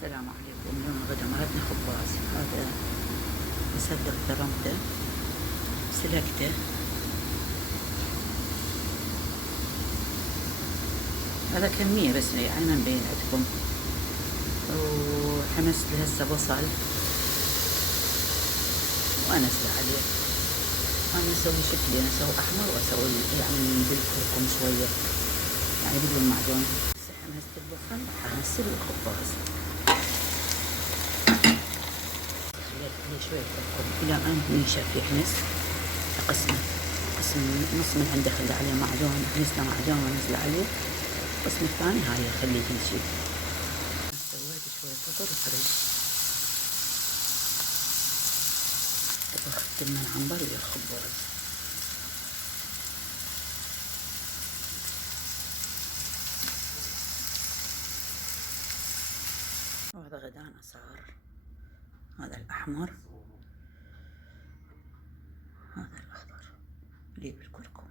السلام عليكم. اليوم الغدا مالتنا خباز. هذا مصدق ثرمته، سلقته، هذا كمية بس يعني ما مبين عندكم. وحمست له هسه بصل وأنزله عليه. أنا أسوي شكلي، أنا أسوي أحمر وأسوي يعني بالكركم شوية، يعني بدون معجون. هسه حمست البصل أنزل الخباز، خليت عليه شوية كركم إلى أن ينشف يحمس. أقسمه قسم نص من عنده خلي عليه معجون، أحمس له معجون وأنزل عليه. القسم الثاني هاي أخليه ينشف. سويت شوية بطر وفرش، طبخت لنا العنبر ويا الخباز. وهذا غدانا صار، هذا الأحمر، هذا الأخضر اللي بالكركم.